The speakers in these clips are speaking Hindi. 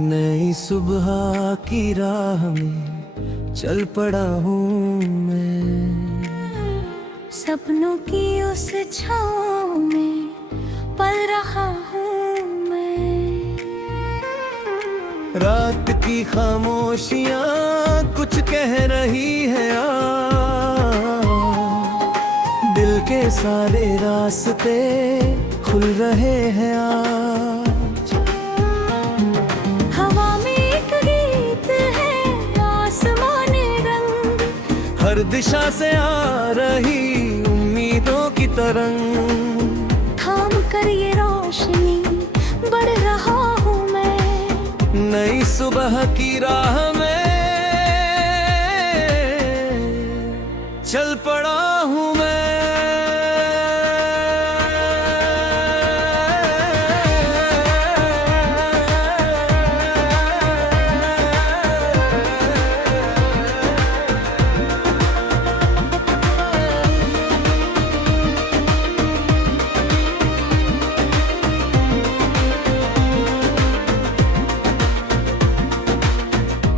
नई सुबह की राह में चल पड़ा हूँ मैं। सपनों की उस छाँव में पल रहा हूँ मैं। रात की खामोशियाँ कुछ कह रही है दिल के सारे रास्ते खुल रहे हैं आज। हवा में एक गीत है आसमानी रंग, हर दिशा से आ रही उम्मीदों की तरंग। थाम कर ये रोशनी बढ़ रहा हूँ मैं। नई सुबह की राह में चल पड़ा हूँ मैं।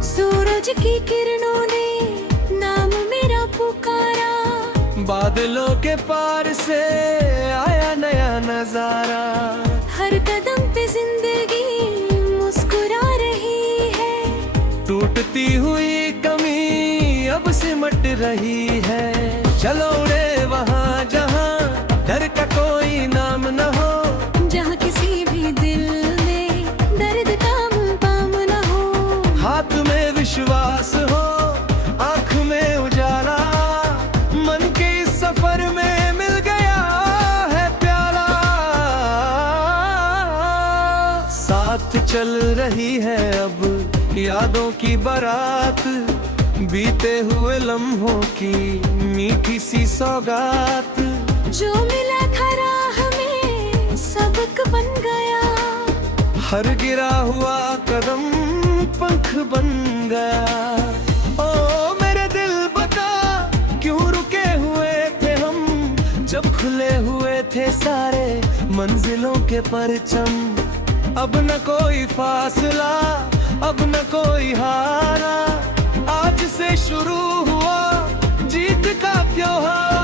सूरज की किरणों ने नाम मेरा पुकारा, बादलों के पार से आया नया नजारा। हर कदम पे जिंदगी मुस्कुरा रही है। टूटती हुई कमी अब सिमट रही है। चलो उड़े वहाँ जहाँ डर का कोई नाम न हो, जहाँ किसी भी दिल में दर्द का मुकाम न हो। हाथ में विश्वास हो आँख में उजाला, मन के इस सफर में मिल गया है प्याला। साथ चल रही है अब यादों की बारात, बीते हुए लम्हों की मीठी सी सौगात। जो मिला था राह में सबक बन गया, हर गिरा हुआ कदम पंख बन गया। ओ मेरे दिल बता क्यों रुके हुए थे हम, जब खुले हुए थे सारे मंजिलों के परचम। अब न कोई फासला अब न कोई हारा, आज से शुरू हुआ जीत का त्योहार।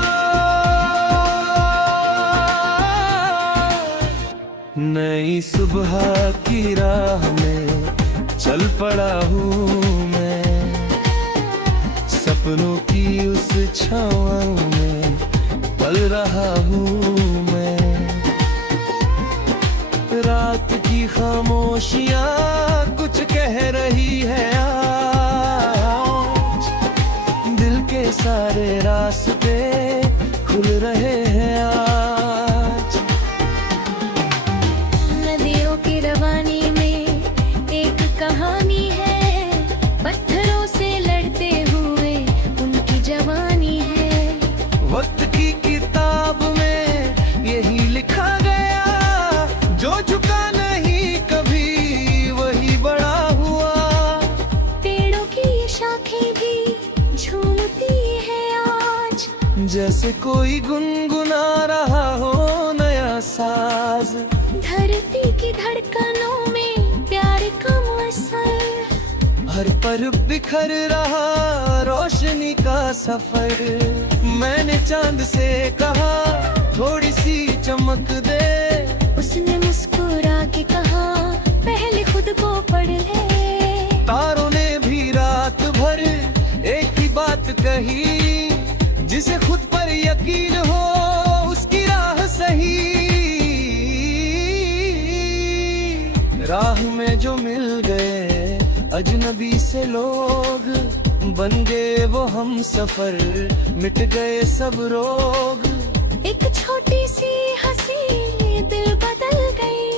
नई सुबह की राह में चल पड़ा हूँ मैं। सपनों की उस छाँव में पल रहा हूँ मैं। रात की खामोशियाँ कुछ कह रही है आज, दिल के सारे रास्ते खुल रहे हैं आज। नदियों की रवानी में एक कहानी है, पत्थरों से लड़ते हुए उनकी जवानी है। वक्त की किताब में यही लिखा गया, जो झुका नहीं कभी वही बड़ा हुआ। पेड़ों की शाखें भी झूमती है आज, जैसे कोई गुनगुना रहा हो नया साज। धरती की धड़कनों में प्यार का मौसम, हर पर बिखर रहा रोशनी का सफर। मैंने चांद से कहा थोड़ी सी चमक दे, उसने मुस्कुरा के कहा पहले खुद को पढ़ ले। तारों ने भी रात भर एक ही बात कही, जिसे खुद पर यकीन हो उसकी राह सही। राह में जो मिल गए अजनबी से लोग, बन गए वो हम सफर, मिट गए सब रोग। एक छोटी सी हंसी दिल बदल गई,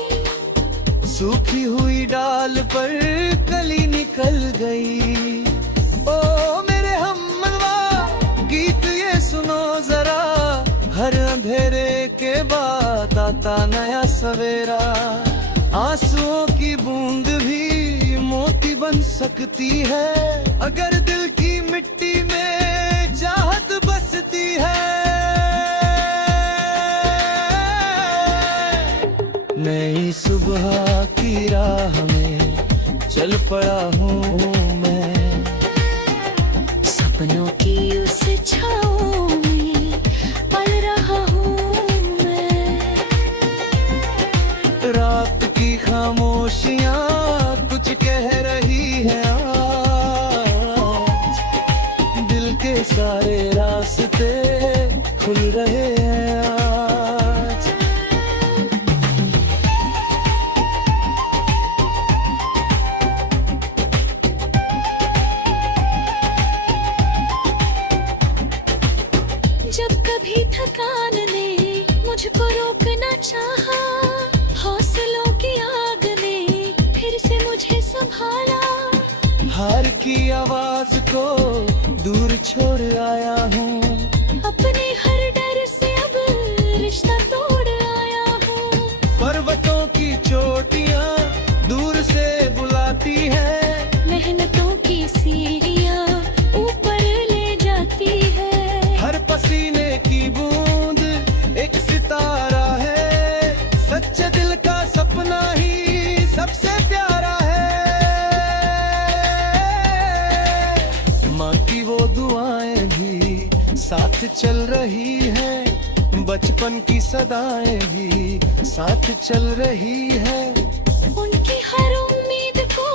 सूखी हुई डाल पर कली निकल गई। ओ मेरे हमनवा गीत ये सुनो जरा, हर अंधेरे के बाद आता नया सवेरा। आंसुओं की बूंद भी मोती बन सकती है, अगर दिल की मिट्टी में चाहत बसती है। नई सुबह की राह में पड़ा हूँ मैं। सपनों की उस छाँव में पल रहा हूँ मैं। रात की खामोशियाँ कुछ कह रही है आज, दिल के सारे रास्ते खुल रहे हैं आज। जब कभी थकान ने मुझको रोकना चाहा, हौसलों की आग ने फिर से मुझे संभाला। हार की आवाज को दूर छोड़ आया हूँ, अपने हर डर से अब रिश्ता तोड़ आया हूँ। पर्वतों की चोटियाँ दूर से बुलाती है, मेहनतों की सीढ़ियाँ ऊपर ले जाती है। हर पसीने की बूंद एक सितारा है, सच्चे दिल का सपना ही सबसे प्यारा है। माँ की वो दुआएं भी साथ चल रही हैं, बचपन की सदाएं भी साथ चल रही है। उनकी हर उम्मीद को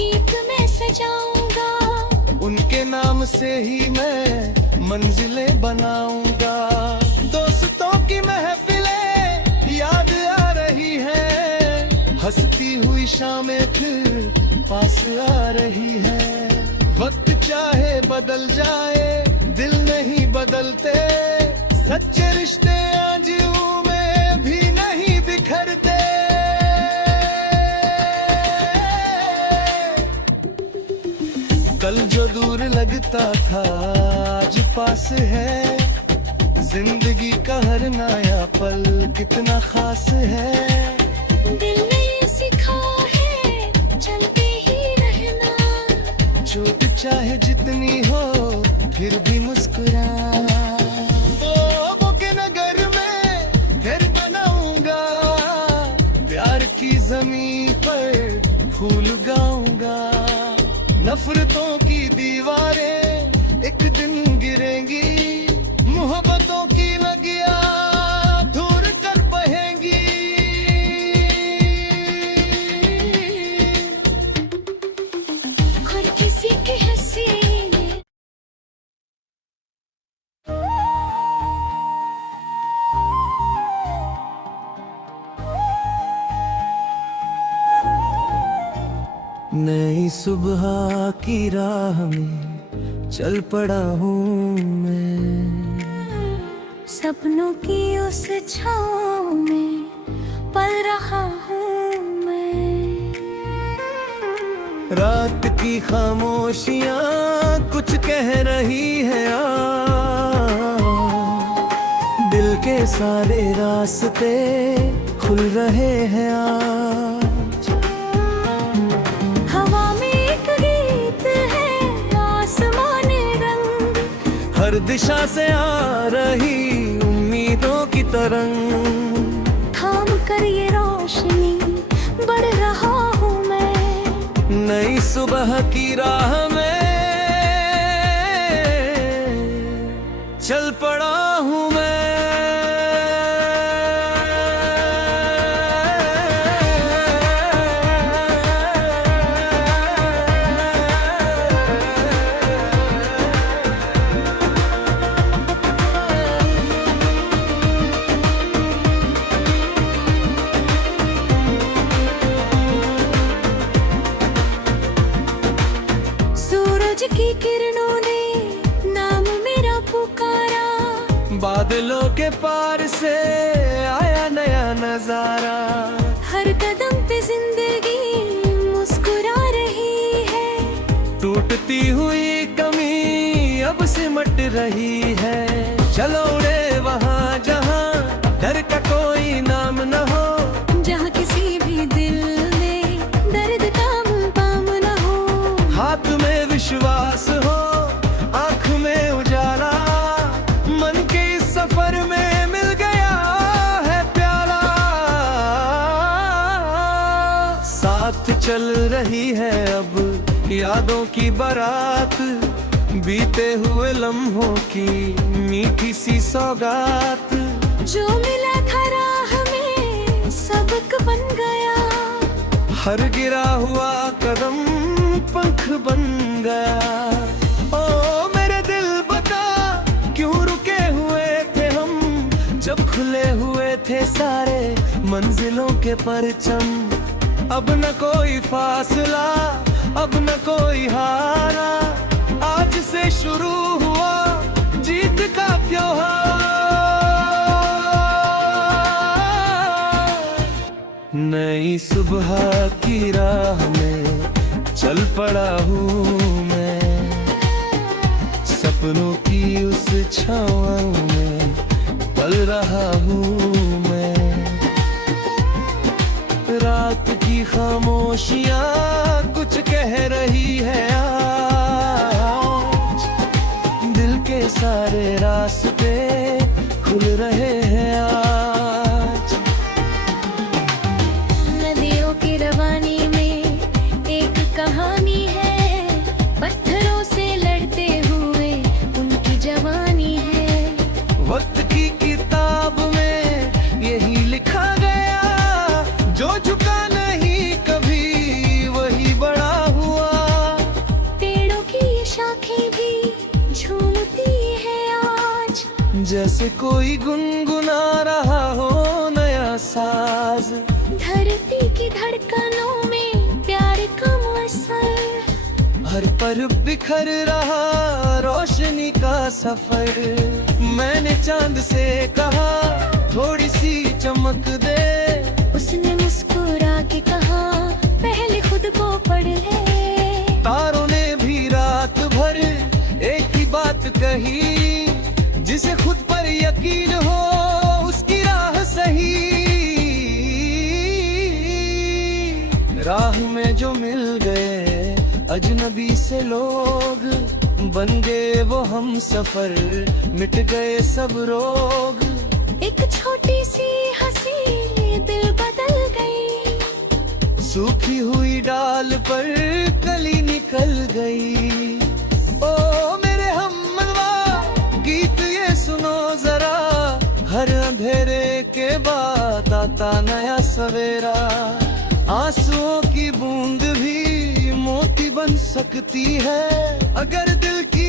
गीत में सजाऊंगा, उनके नाम से ही मैं मंजिलें बनाऊंगा। दोस्तों की महफिलें याद आ रही हैं, हंसती हुई शामें फिर पास आ रही हैं। वक्त चाहे बदल जाए दिल नहीं बदलते, सच्चे रिश्ते आजू में भी नहीं बिखरते। कल जो दूर लगता था आज पास है, जिंदगी का हर नया पल कितना खास है। दिल ने ये सिखा है चलते ही रहना, चोट चाहे जितनी हो फिर भी मुस्कुरा। ख्वाबों के नगर में घर बनाऊंगा, प्यार की जमीन पर फूल उगाऊंगा। नफरतों की दीवारें एक दिन गिरेंगी, मोहब्बतों की लगियां दूर कर बहेंगी। हर किसी की हंसी में नई सुबह की राह में चल पड़ा हूँ मैं। सपनों की उस छाँव में पल रहा हूँ मैं। रात की खामोशियाँ कुछ कह रही है दिल के सारे रास्ते खुल रहे हैं आज। हवा में एक गीत है आसमानी रंग, हर दिशा से आ रही उम्मीदों की तरंग। थाम कर ये रोशनी बढ़ रहा हूँ मैं। नई सुबह की राह में चल पड़ा हूँ मैं। सूरज की किरणों ने नाम मेरा पुकारा, बादलों के पार से आया नया नजारा। हर कदम पे जिंदगी मुस्कुरा रही है। टूटती हुई कमी अब सिमट रही है। चलो उड़े वहाँ जहाँ डर का कोई नाम न हो, जहाँ किसी भी दिल में दर्द का मुकाम न हो। हाथ में विश्वास हो आँख में उजाला, मन के इस सफर में मिल गया है प्याला। साथ चल रही है अब यादों की बारात, बीते हुए लम्हों की मीठी सी सौगात। जो मिला था राह में सबक बन गया, हर गिरा हुआ कदम पंख बन गया। ओ मेरे दिल बता क्यों रुके हुए थे हम, जब खुले हुए थे सारे मंजिलों के परचम। अब न कोई फासला, अब न कोई हारा, आज से शुरू हुआ जीत का त्योहार। नई सुबह की राह में चल पड़ा हूँ मैं, सपनों की उस छाँव में पल रहा हूँ मैं। रात की खामोशियाँ कुछ कह रही है आज, दिल के सारे रास्ते खुल रहे हैं आज। नदियों की रवानी में एक कहानी है, पत्थरों से लड़ते हुए उनकी जवानी है। वक्त की किताब में यही लिखा गया, जो झुका नहीं कभी वही बड़ा हुआ। पेड़ों की ये शाखें भी झूमती है आज, जैसे कोई गुनगुना रहा हो नया साज। धरती की धड़कनों में प्यार का मौसम, हर पर बिखर रहा रोशनी का सफर। मैंने चांद से कहा थोड़ी सी चमक दे, उसने मुस्कुरा के कहा पहले खुद को पढ़ ले। तारों ने भी रात भर एक ही बात कही, जिसे खुद पर यकीन हो उसकी राह सही। राह में जो मिल गए अजनबी से लोग, बन गए वो हम सफर, मिट गए सब रोग। एक छोटी सी हंसी दिल बदल गई, सूखी हुई डाल पर कली निकल गई। ओ मेरे हमनवा गीत ये सुनो जरा, हर अंधेरे के बाद आता नया सवेरा। आंसुओं की बूंद भी मोती बन सकती है, अगर दिल की